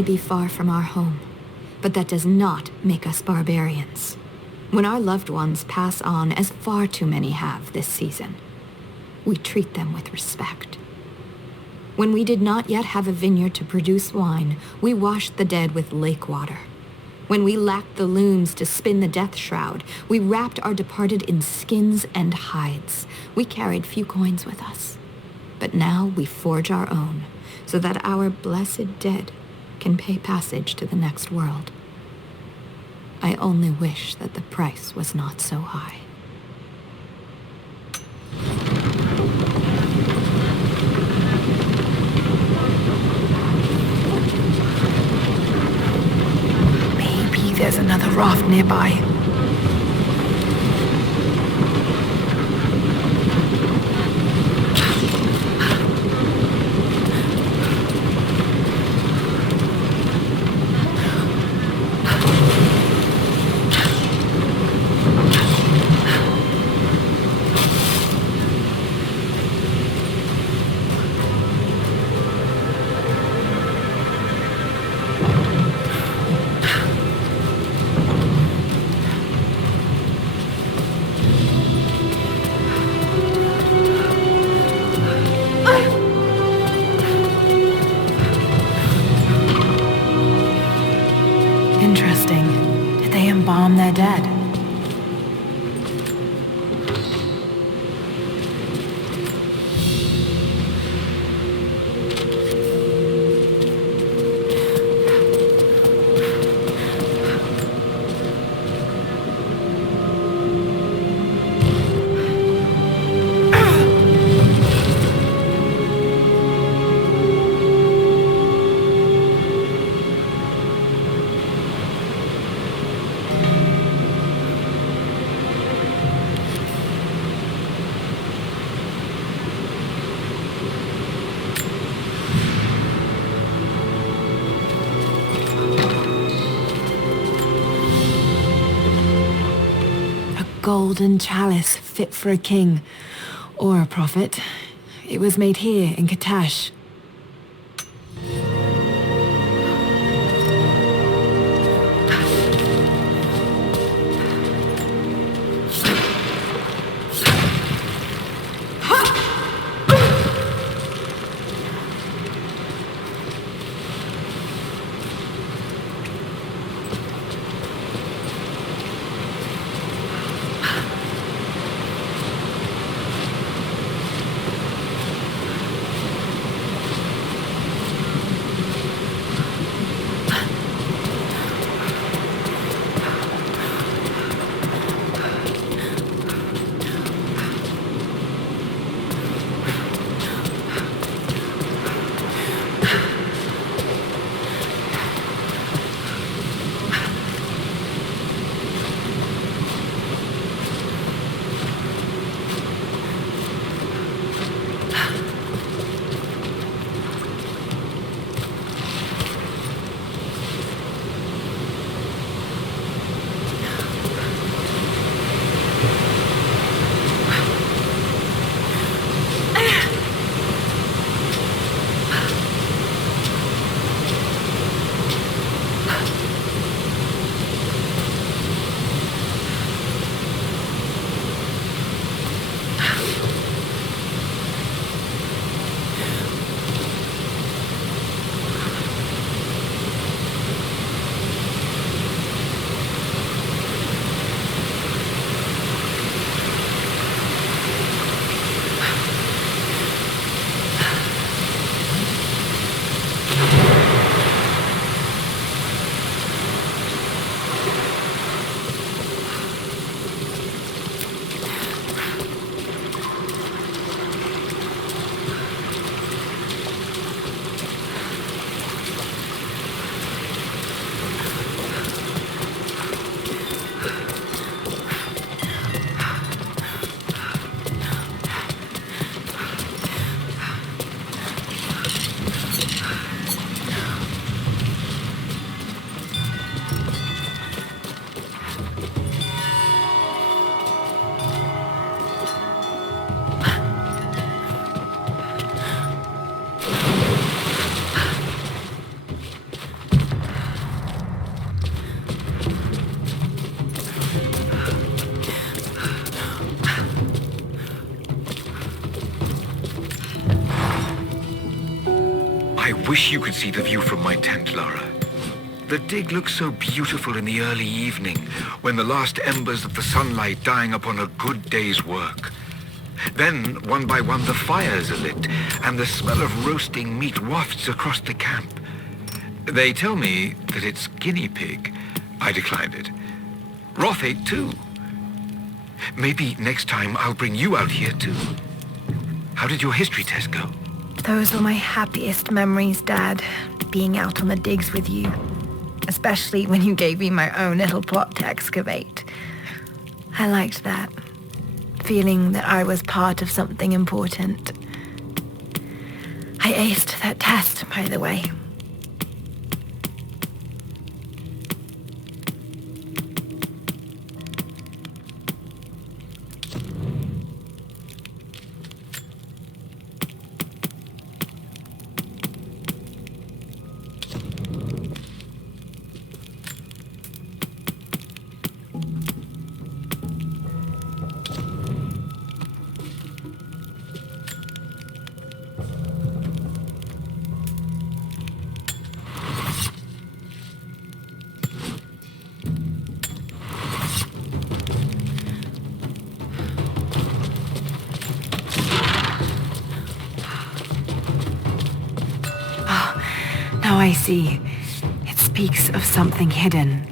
may be far from our home, but that does not make us barbarians. When our loved ones pass on, as far too many have this season, we treat them with respect. When we did not yet have a vineyard to produce wine, we washed the dead with lake water. When we lacked the looms to spin the death shroud, we wrapped our departed in skins and hides. We carried few coins with us, but now we forge our own, so that our blessed dead can pay passage to the next world. I only wish that the price was not so high. Maybe there's another raft nearby. Interesting. Did they embalm their dead? Golden chalice fit for a king, or a prophet. It was made here in Katash. I wish you could see the view from my tent, Lara. The dig looks so beautiful in the early evening, when the last embers of the sunlight dying upon a good day's work. Then, one by one, the fires are lit, and the smell of roasting meat wafts across the camp. They tell me that it's guinea pig. I declined it. Roth ate too. Maybe next time I'll bring you out here too. How did your history test go? Those were my happiest memories, Dad. Being out on the digs with you. Especially when you gave me my own little plot to excavate. I liked that. Feeling that I was part of something important. I aced that test, by the way. Now I see. It speaks of something hidden.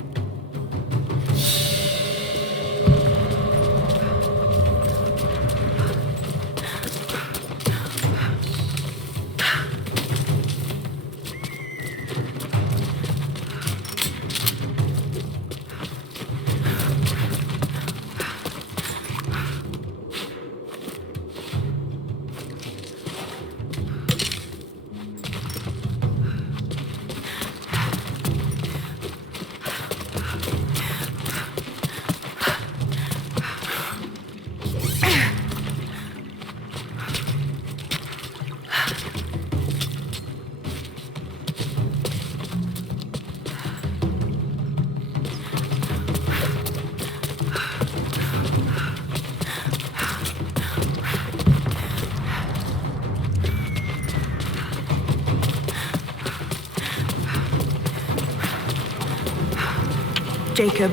Jacob,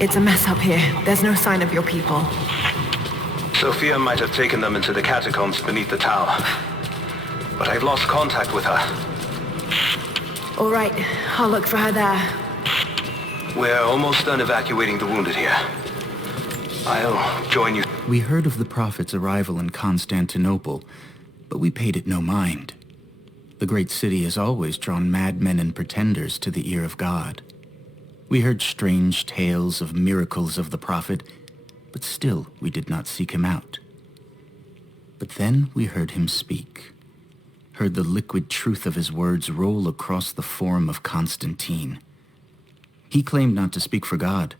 it's a mess up here. There's no sign of your people. Sophia might have taken them into the catacombs beneath the tower. But I've lost contact with her. All right, I'll look for her there. We're almost done evacuating the wounded here. I'll join you. We heard of the Prophet's arrival in Constantinople, but we paid it no mind. The great city has always drawn madmen and pretenders to the ear of God. We heard strange tales of miracles of the Prophet, but still we did not seek him out. But then we heard him speak, heard the liquid truth of his words roll across the forum of Constantine. He claimed not to speak for God,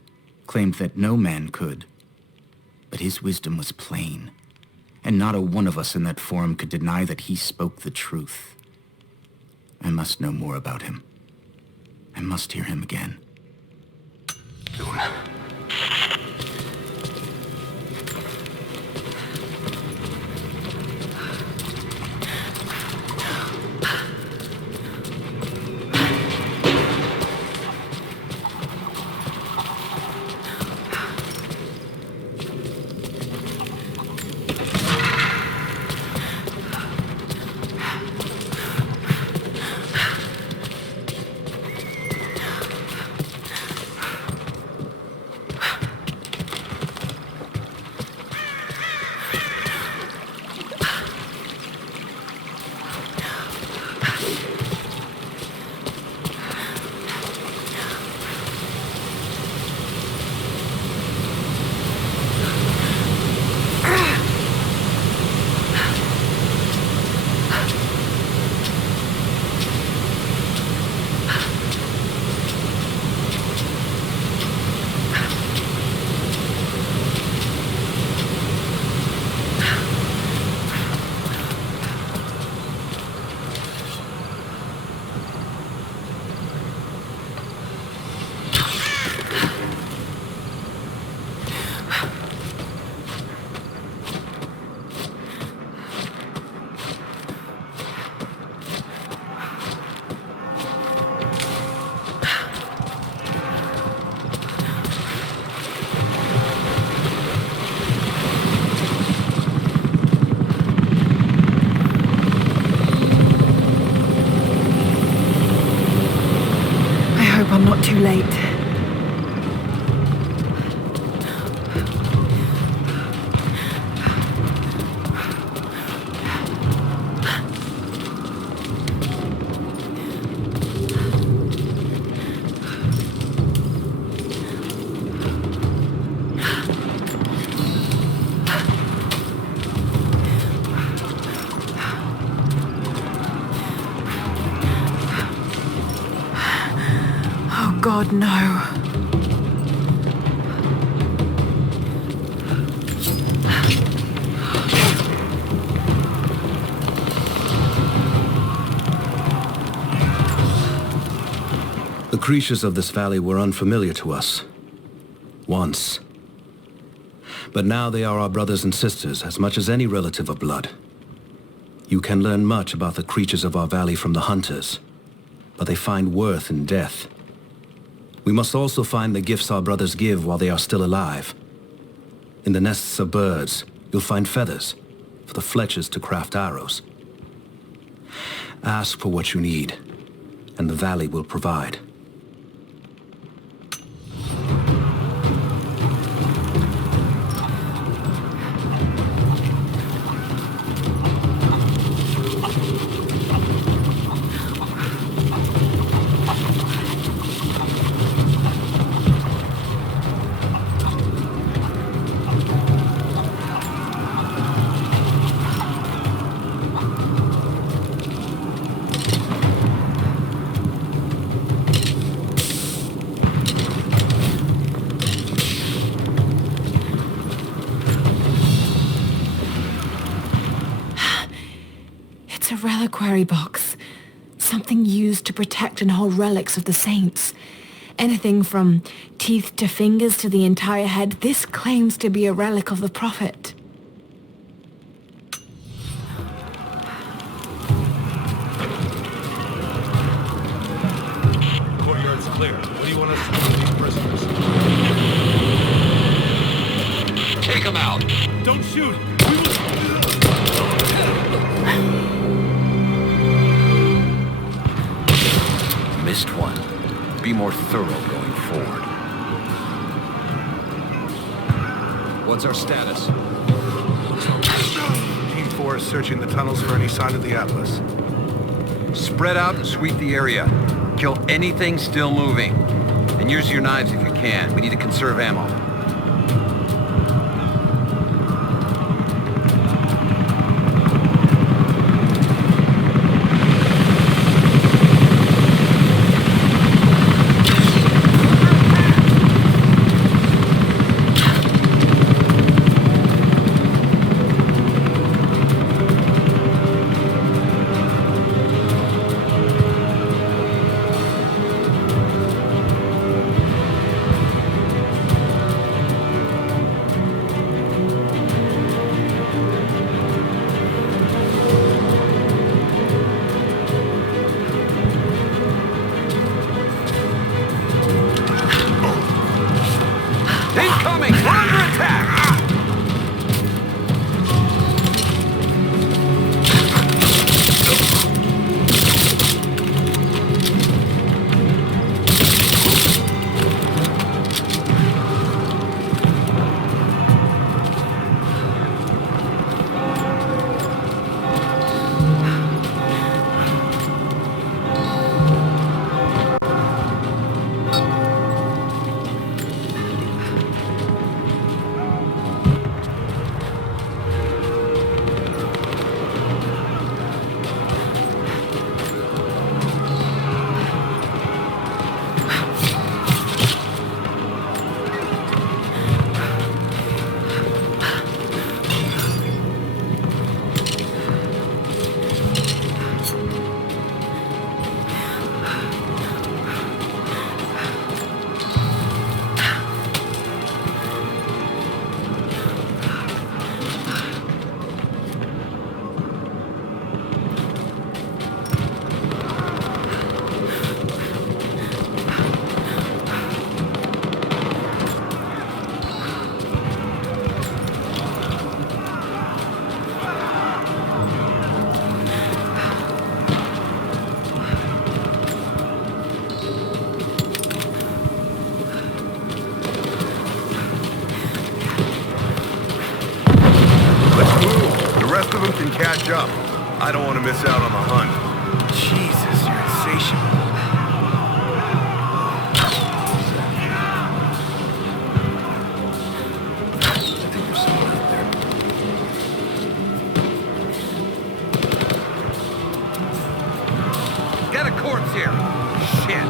claimed that no man could. But his wisdom was plain, and not a one of us in that forum could deny that he spoke the truth. I must know more about him. I must hear him again. Soon. not too late. Oh God, no. The creatures of this valley were unfamiliar to us. Once. But now they are our brothers and sisters as much as any relative of blood. You can learn much about the creatures of our valley from the hunters, but they find worth in death. We must also find the gifts our brothers give while they are still alive. In the nests of birds, you'll find feathers for the fletchers to craft arrows. Ask for what you need, and the valley will provide. It's a reliquary box. Something used to protect and hold relics of the saints. Anything from teeth to fingers to the entire head. This claims to be a relic of the Prophet. Courtyard's clear. What do you want us to do with these prisoners? Take him out! Don't shoot! Missed one. Be more thorough going forward. What's our status? Team 4 is searching the tunnels for any sign of the Atlas. Spread out and sweep the area. Kill anything still moving. And use your knives if you can. We need to conserve ammo. Most of them can catch up. I don't want to miss out on the hunt. Jesus, you're insatiable. I think there's someone out there. Got a corpse here. Shit.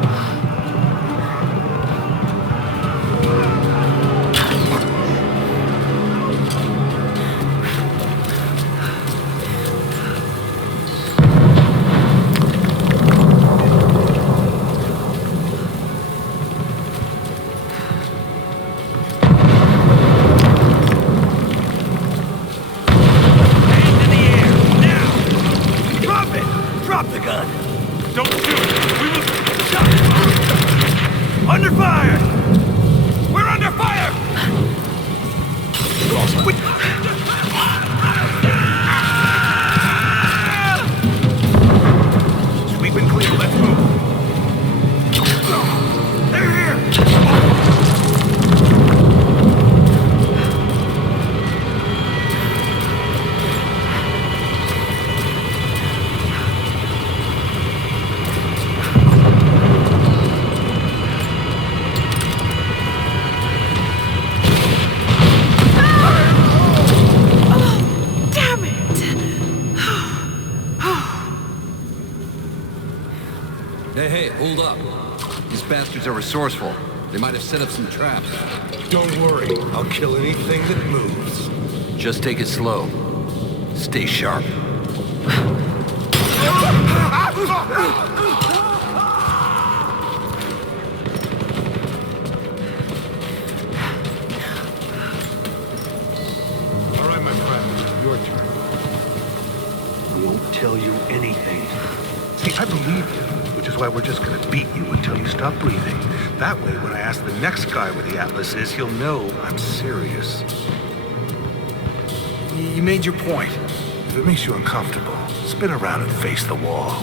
Hey, hold up. These bastards are resourceful. They might have set up some traps. Don't worry. I'll kill anything that moves. Just take it slow. Stay sharp. All right, my friend. Your turn. I won't tell you anything. See, I believe you, which is why we're just gonna beat you until you stop breathing. That way, when I ask the next guy where the Atlas is, he'll know I'm serious. You made your point. If it makes you uncomfortable, spin around and face the wall.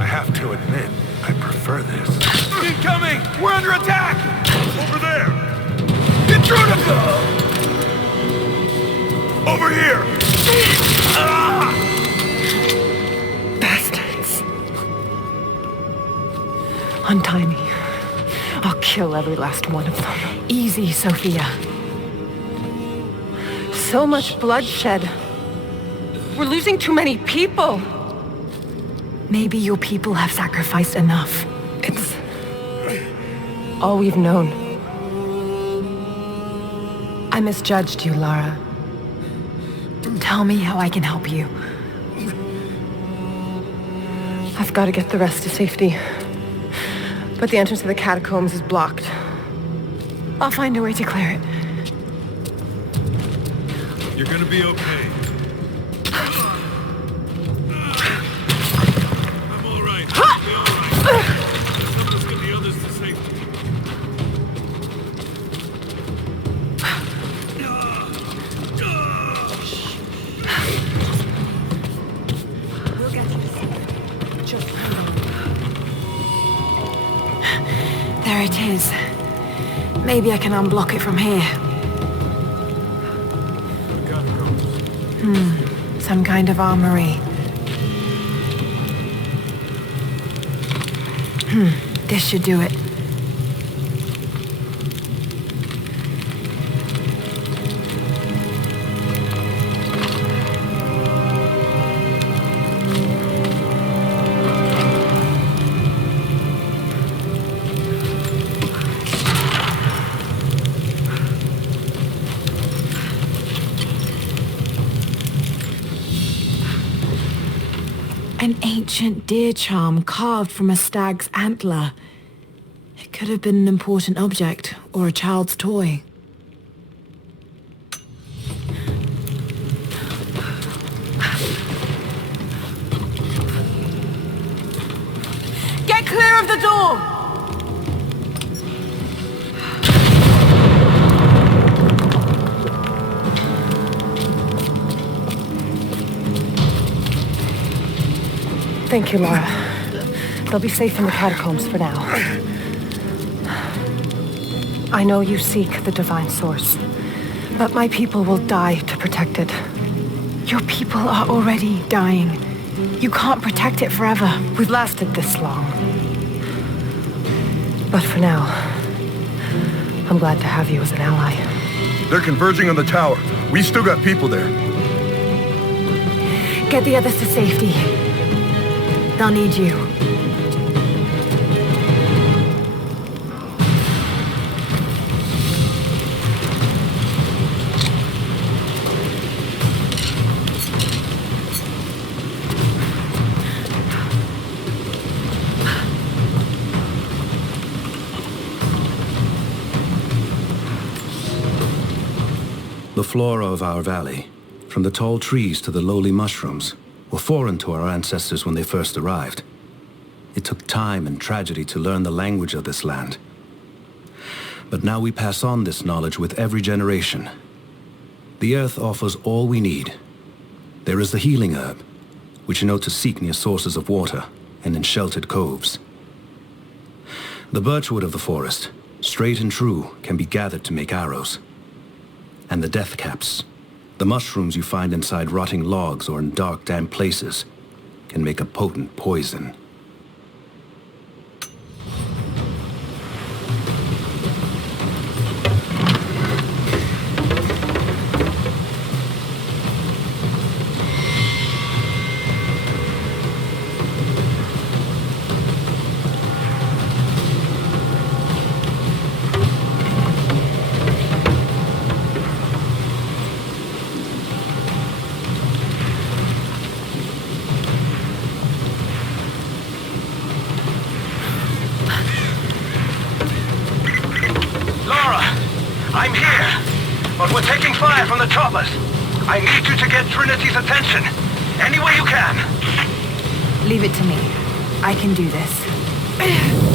I have to admit, I prefer this. Incoming! We're under attack! Over there! Intruder! Over here! Bastards. Untie me. I'll kill every last one of them. Easy, Sophia. So much bloodshed. We're losing too many people. Maybe your people have sacrificed enough. It's all we've known. I misjudged you, Lara. Tell me how I can help you. I've got to get the rest to safety. But the entrance to the catacombs is blocked. I'll find a way to clear it. You're gonna be okay. I'm all right. I'll be all right. Let's get the others to safety. We'll get you to safety. Just hold on. There it is. Maybe I can unblock it from here. Some kind of armory. This should do it. An ancient deer charm carved from a stag's antler. It could have been an important object or a child's toy. Get clear of the door! Thank you, Lara. They'll be safe in the catacombs for now. I know you seek the divine source, but my people will die to protect it. Your people are already dying. You can't protect it forever. We've lasted this long. But for now, I'm glad to have you as an ally. They're converging on the tower. We still got people there. Get the others to safety. They'll need you. The flora of our valley, from the tall trees to the lowly mushrooms, were foreign to our ancestors when they first arrived. It took time and tragedy to learn the language of this land. But now we pass on this knowledge with every generation. The earth offers all we need. There is the healing herb, which you know to seek near sources of water and in sheltered coves. The birchwood of the forest, straight and true, can be gathered to make arrows. And the death caps, the mushrooms you find inside rotting logs or in dark, damp places, can make a potent poison. I'm here, but we're taking fire from the choppers. I need you to get Trinity's attention, any way you can. Leave it to me. I can do this.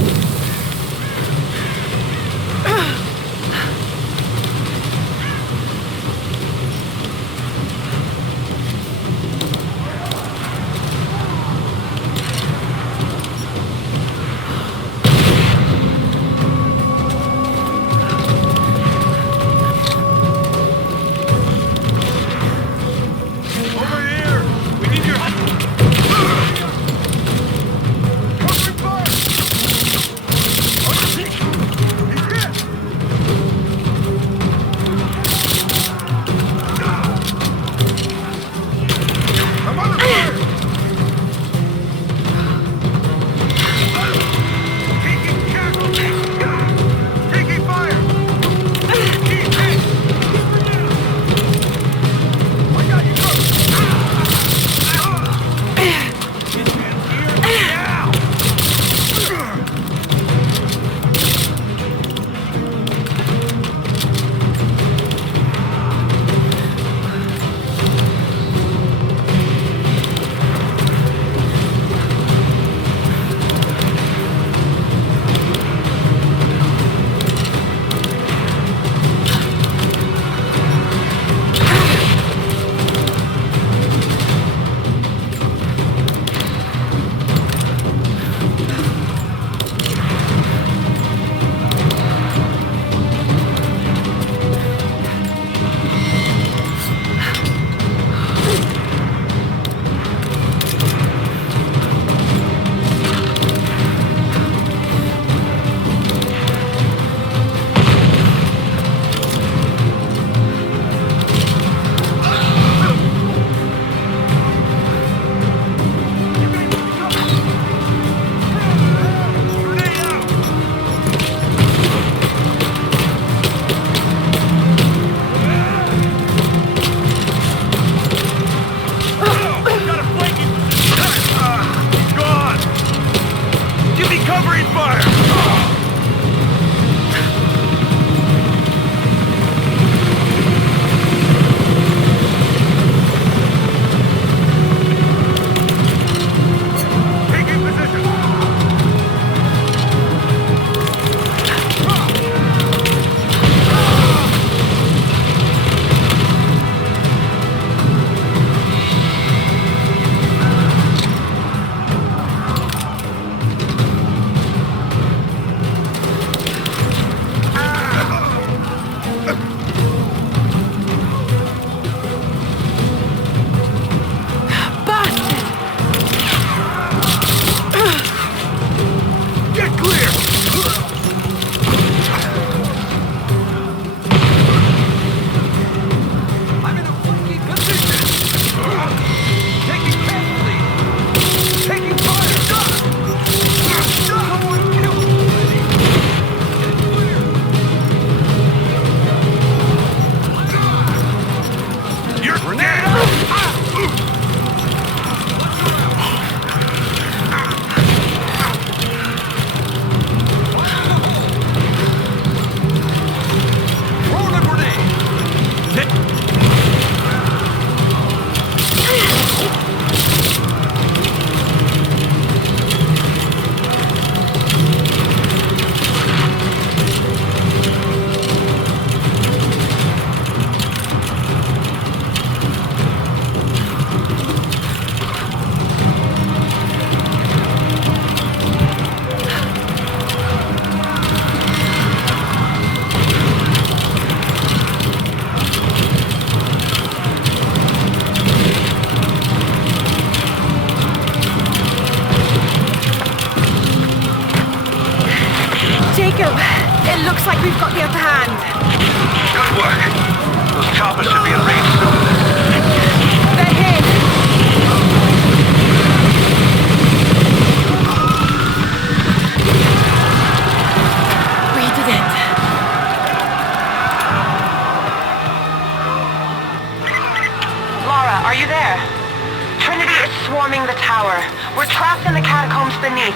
swarming the tower. We're trapped in the catacombs beneath.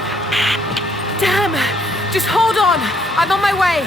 Damn! Just hold on! I'm on my way!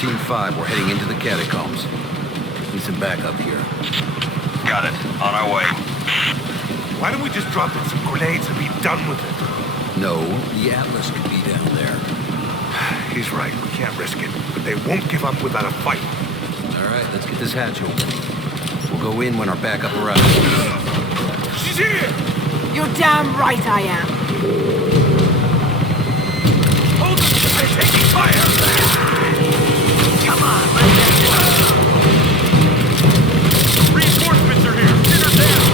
Team 5, we're heading into the catacombs. Need some backup here. Got it. On our way. Why don't we just drop in some grenades and be done with it? No, the Atlas could be down there. He's right. We can't risk it. But they won't give up without a fight. All right, let's get this hatch open. We'll go in when our backup arrives. She's here! You're damn right I am. Hold them! They're taking fire! Come on, let's get it. Reinforcements are here. Get her down.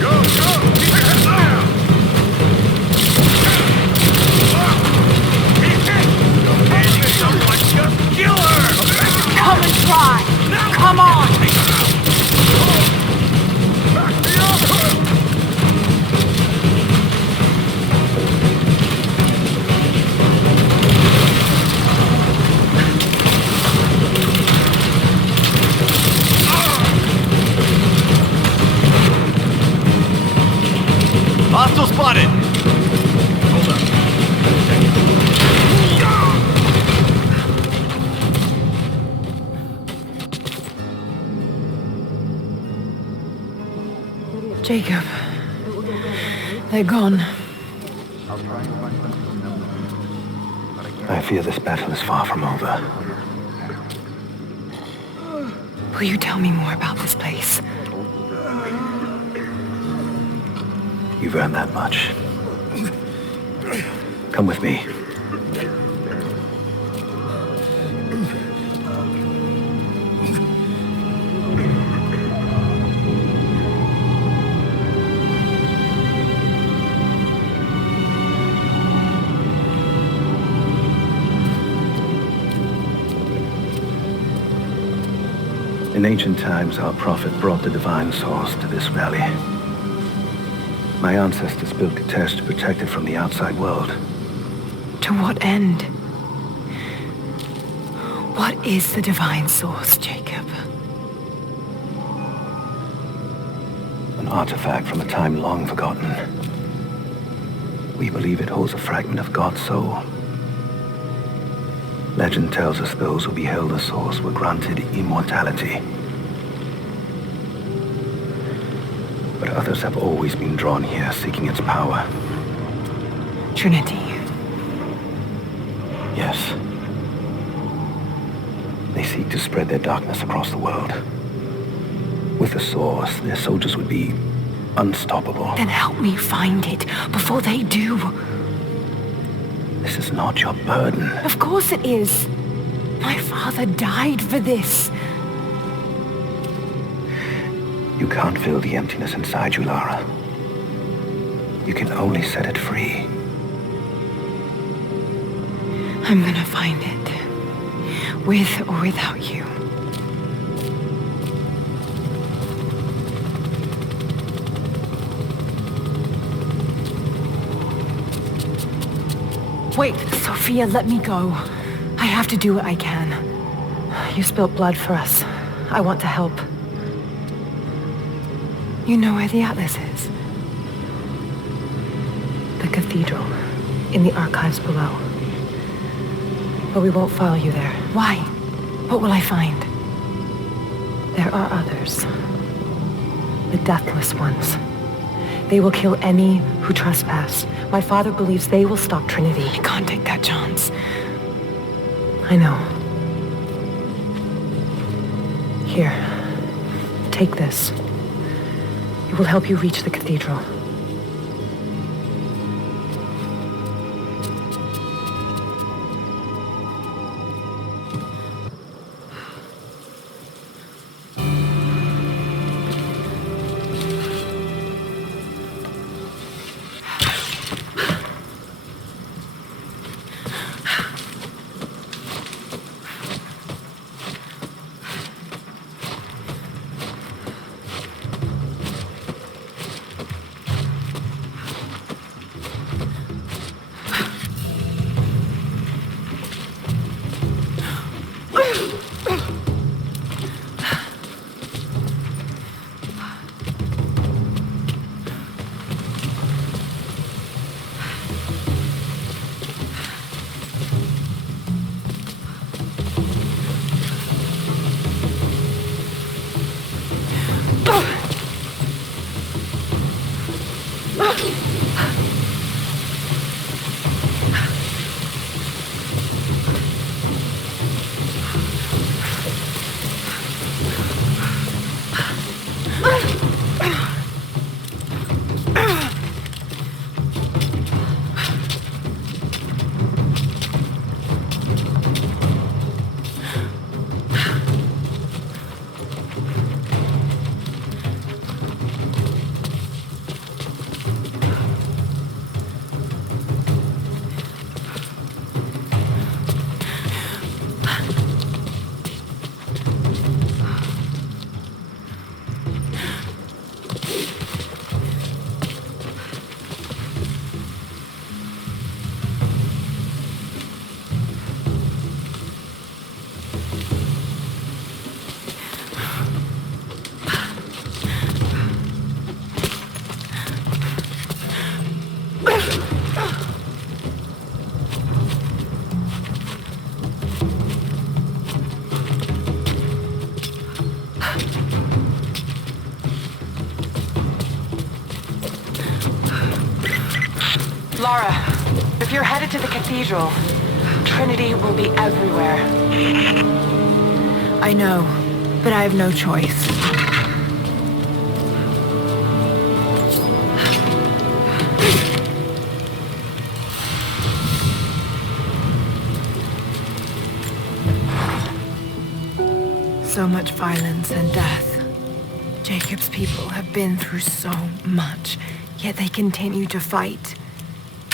Go, go! Keep your head down! Can someone just kill her? Come and try! Come on! Back me up! Hostile spotted! Hold up. Jacob. They're gone. I fear this battle is far from over. Will you tell me more about this place? You've earned that much. Come with me. In ancient times, our prophet brought the divine source to this valley. My ancestors built the test to protect it from the outside world. To what end? What is the divine source, Jacob? An artifact from a time long forgotten. We believe it holds a fragment of God's soul. Legend tells us those who beheld the source were granted immortality. But others have always been drawn here, seeking its power. Trinity. Yes. They seek to spread their darkness across the world. With the source, their soldiers would be unstoppable. Then help me find it before they do. This is not your burden. Of course it is. My father died for this. You can't fill the emptiness inside you, Lara. You can only set it free. I'm gonna find it. With or without you. Wait, Sophia, let me go. I have to do what I can. You spilt blood for us. I want to help. You know where the Atlas is? The cathedral, in the archives below. But we won't follow you there. Why? What will I find? There are others. The deathless ones. They will kill any who trespass. My father believes they will stop Trinity. I can't take that chance. I know. Here. Take this. It will help you reach the cathedral. Lara, if you're headed to the cathedral, Trinity will be everywhere. I know, but I have no choice. So much violence and death. Jacob's people have been through so much, yet they continue to fight.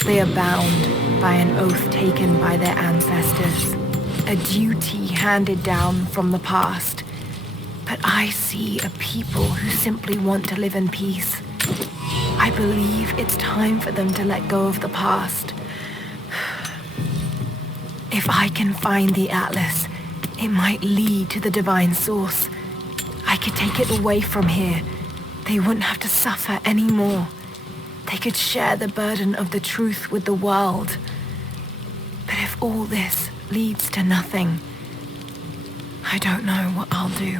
They are bound by an oath taken by their ancestors, a duty handed down from the past. But I see a people who simply want to live in peace. I believe it's time for them to let go of the past. If I can find the Atlas, it might lead to the divine source. I could take it away from here. They wouldn't have to suffer anymore. They could share the burden of the truth with the world. But if all this leads to nothing, I don't know what I'll do.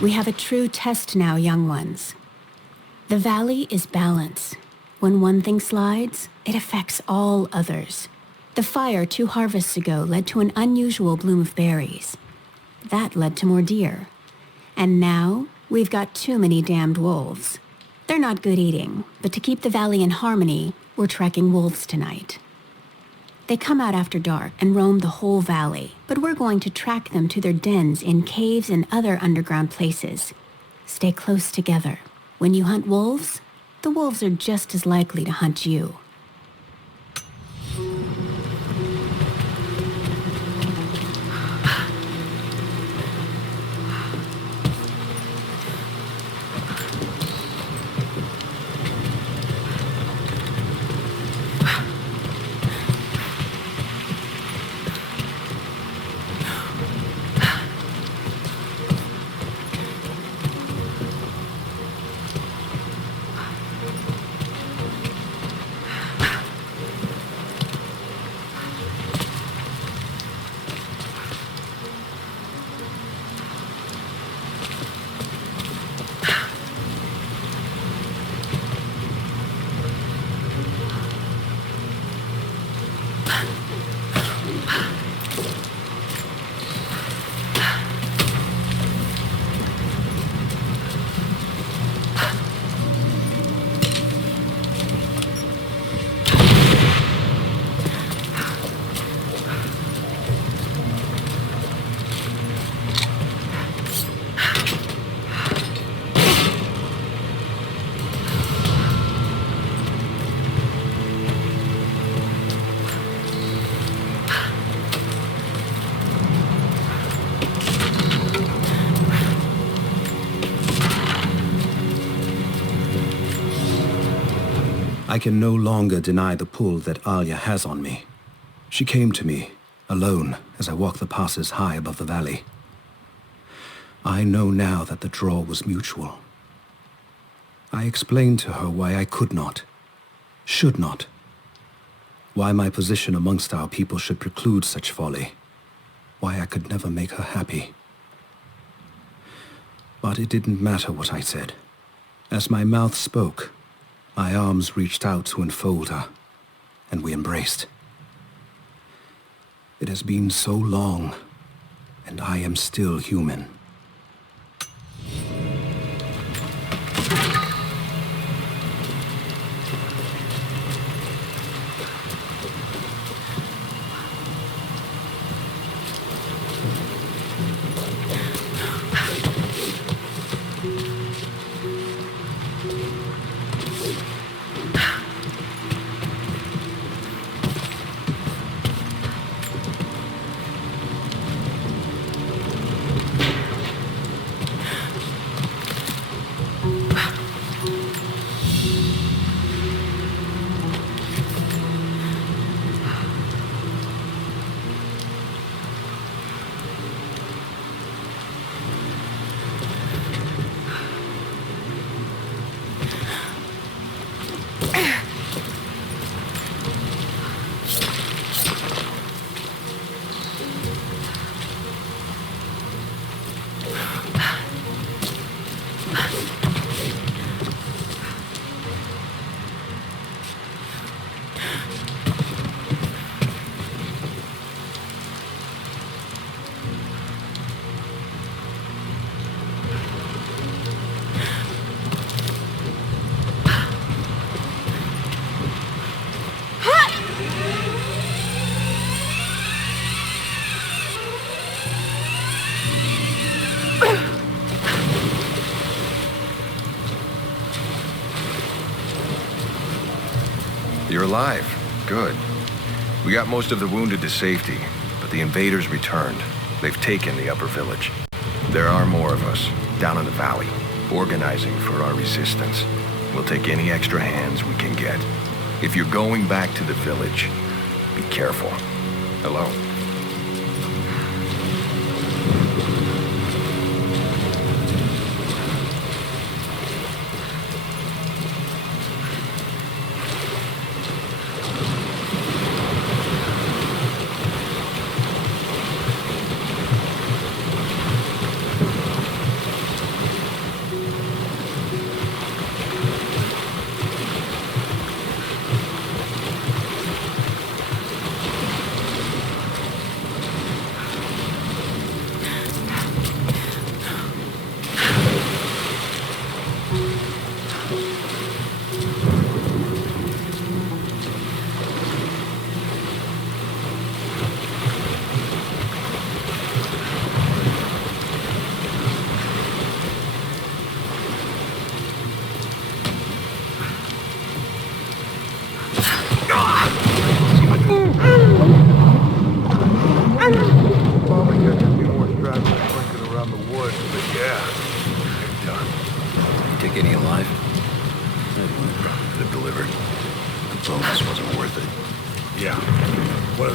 We have a true test now, young ones. The valley is balance. When one thing slides, it affects all others. The fire 2 harvests ago led to an unusual bloom of berries. That led to more deer. And now, we've got too many damned wolves. They're not good eating, but to keep the valley in harmony, we're tracking wolves tonight. They come out after dark and roam the whole valley, but we're going to track them to their dens in caves and other underground places. Stay close together. When you hunt wolves, the wolves are just as likely to hunt you. I can no longer deny the pull that Alia has on me. She came to me, alone, as I walked the passes high above the valley. I know now that the draw was mutual. I explained to her why I could not, should not, why my position amongst our people should preclude such folly, why I could never make her happy. But it didn't matter what I said. As my mouth spoke, my arms reached out to enfold her, and we embraced. It has been so long, and I am still human. You're alive. Good. We got most of the wounded to safety, but the invaders returned. They've taken the upper village. There are more of us, down in the valley, organizing for our resistance. We'll take any extra hands we can get. If you're going back to the village, be careful. Hello?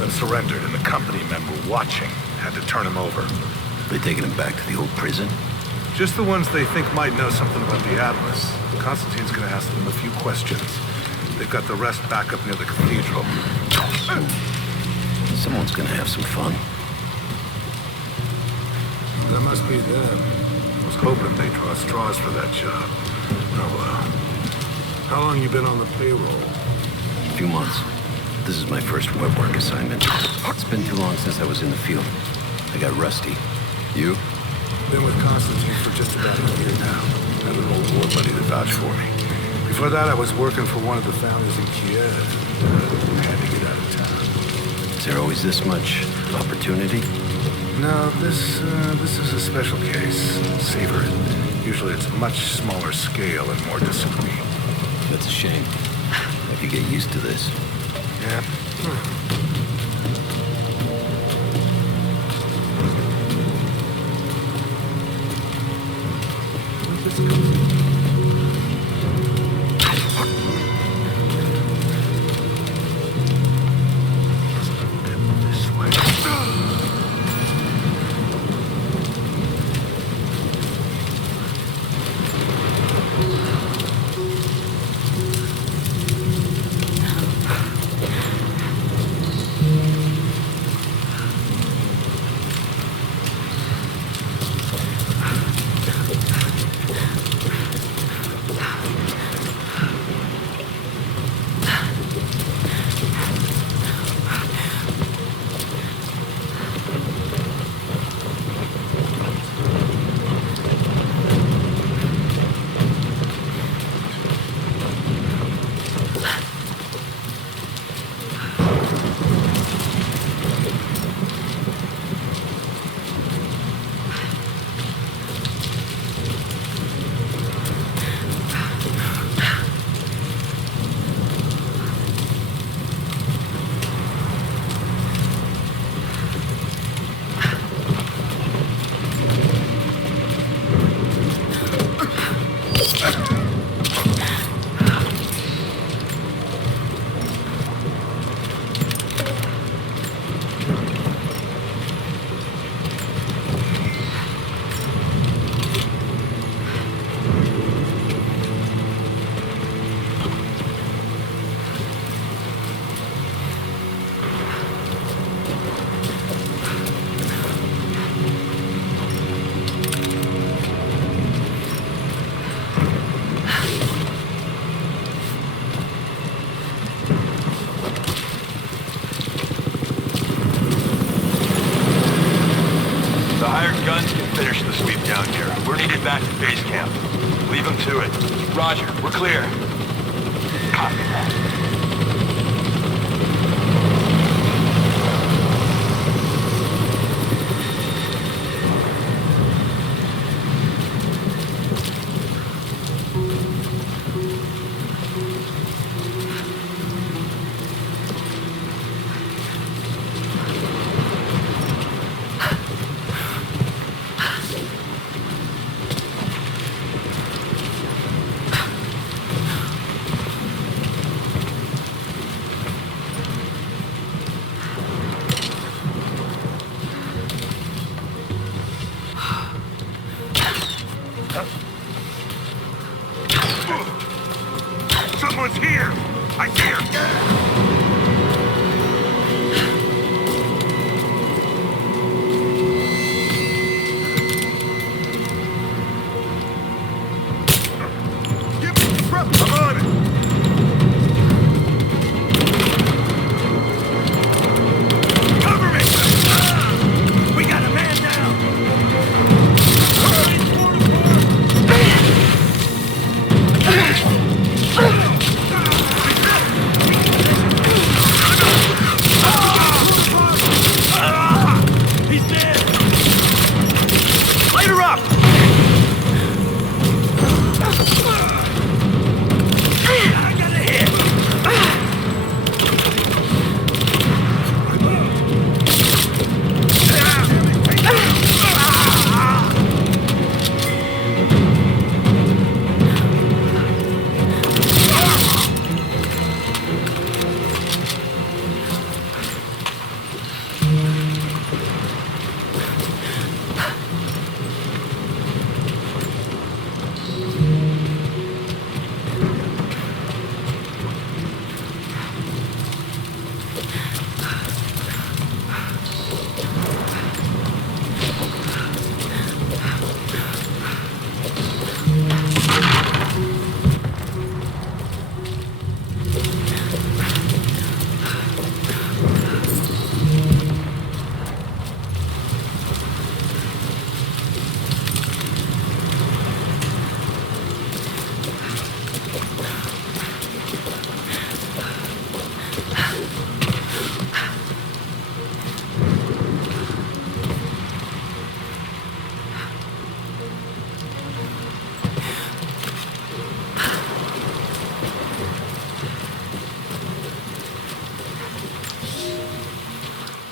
Surrendered and the company men were watching. Had to turn him over. They taking him back to the old prison? Just the ones they think might know something about the Atlas. Constantine's gonna ask them a few questions. They've got the rest back up near the cathedral. Someone's gonna have some fun. That must be them. I was hoping they draw straws for that job. Oh well. How long you been on the payroll? A few months. This is my first web work assignment. It's been too long since I was in the field. I got rusty. You? Been with Constantine for just about a year now. Had an old war buddy to vouch for me. Before that, I was working for one of the founders in Kiev. I had to get out of town. Is there always this much opportunity? No, this is a special case. Savor it. Usually it's much smaller scale and more discreet. That's a shame. I could get used to this. Yeah. Guns can finish the sweep down here. We're needed back to base camp. Leave them to it. Roger, we're clear. Copy that. Someone's here! I see her! I'm on it! Cover me! We got a man down! He's dead! Light her up! I got a hit!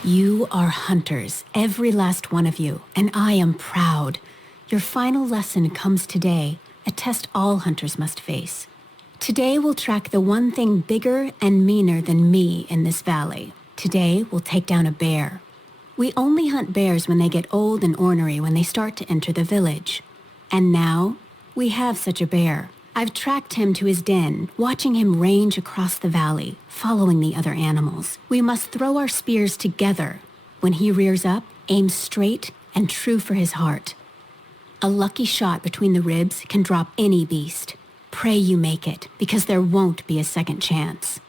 You are hunters, every last one of you, and I am proud. Your final lesson comes today, a test all hunters must face. Today we'll track the one thing bigger and meaner than me in this valley. Today we'll take down a bear. We only hunt bears when they get old and ornery when they start to enter the village. And now, we have such a bear. I've tracked him to his den, watching him range across the valley, following the other animals. We must throw our spears together. When he rears up, aim straight and true for his heart. A lucky shot between the ribs can drop any beast. Pray you make it, because there won't be a second chance.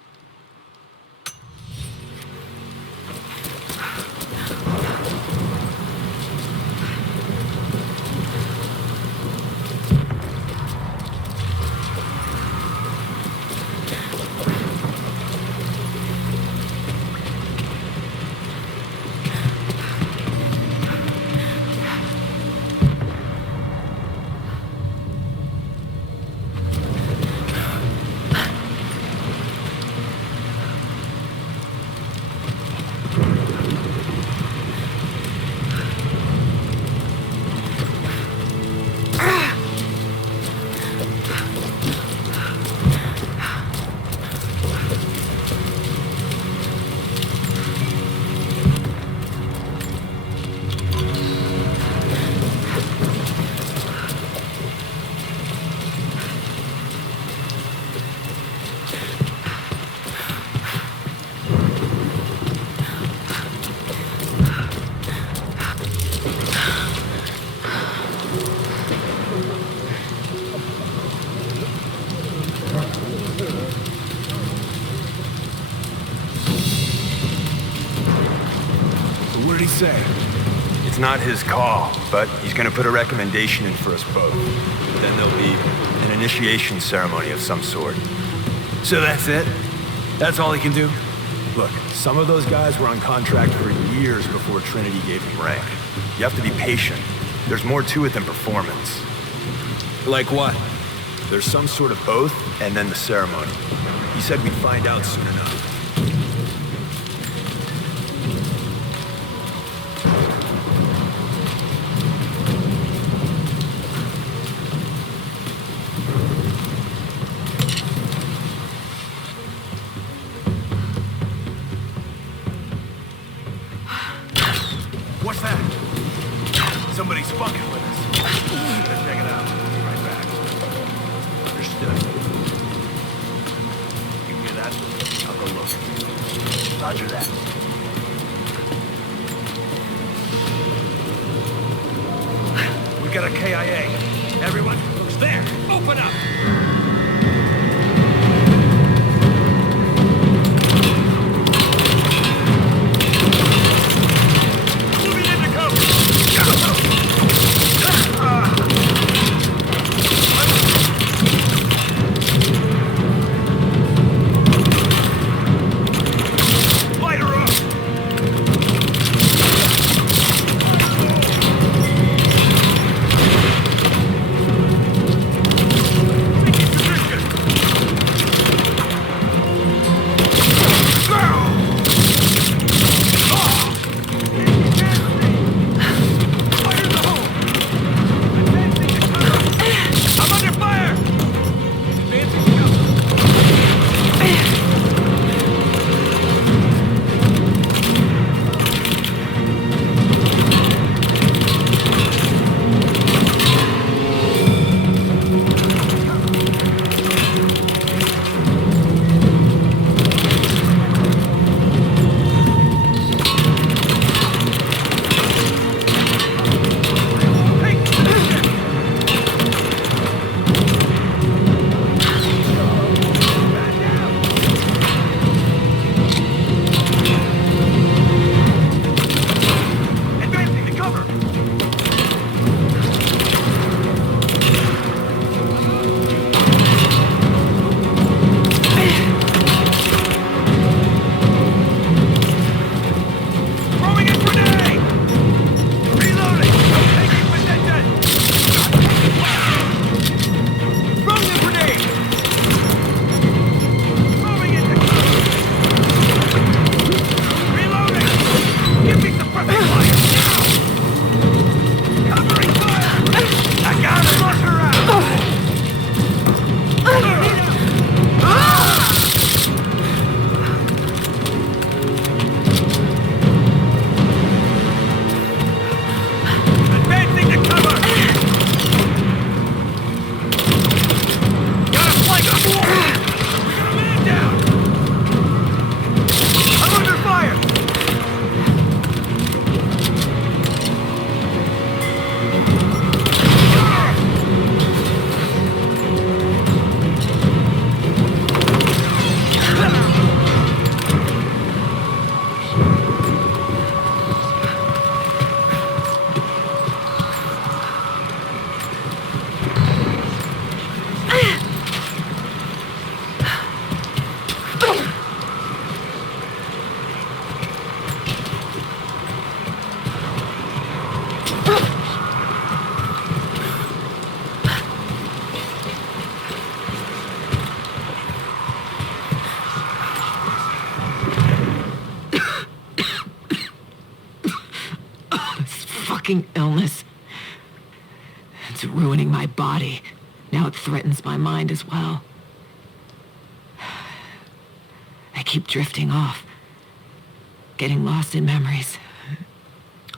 What did he say? It's not his call, but he's gonna put a recommendation in for us both. Then there'll be an initiation ceremony of some sort. So that's it? That's all he can do? Look, some of those guys were on contract for years before Trinity gave them rank. You have to be patient. There's more to it than performance. Like what? There's some sort of oath, and then the ceremony. He said we'd find out soon enough. What's that? Somebody's fucking with us. Let's check it out. Understood. You hear that? I'll go look. Roger that. We got a KIA. Everyone, looks there. Open up! Illness. It's ruining my body. Now it threatens my mind as well. I keep drifting off, getting lost in memories,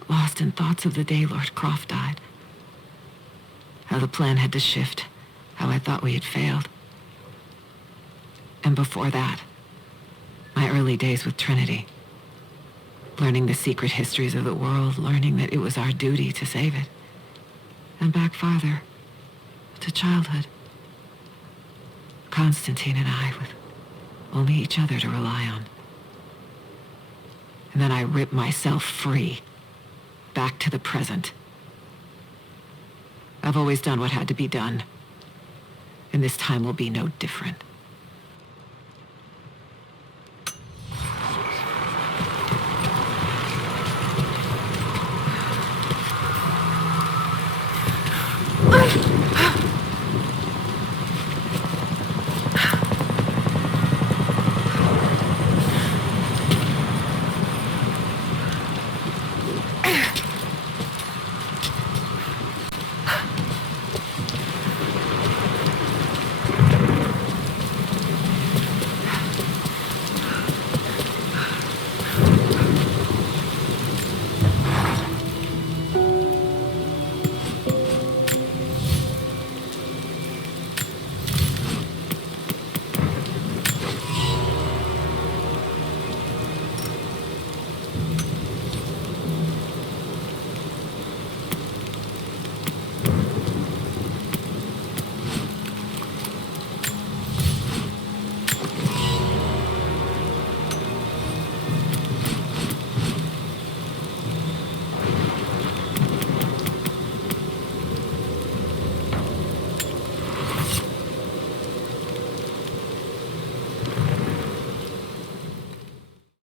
lost in thoughts of the day Lord Croft died. How the plan had to shift, how I thought we had failed. And before that, my early days with Trinity. Learning the secret histories of the world, learning that it was our duty to save it. And back farther, to childhood. Constantine and I, with only each other to rely on. And then I ripped myself free, back to the present. I've always done what had to be done, and this time will be no different.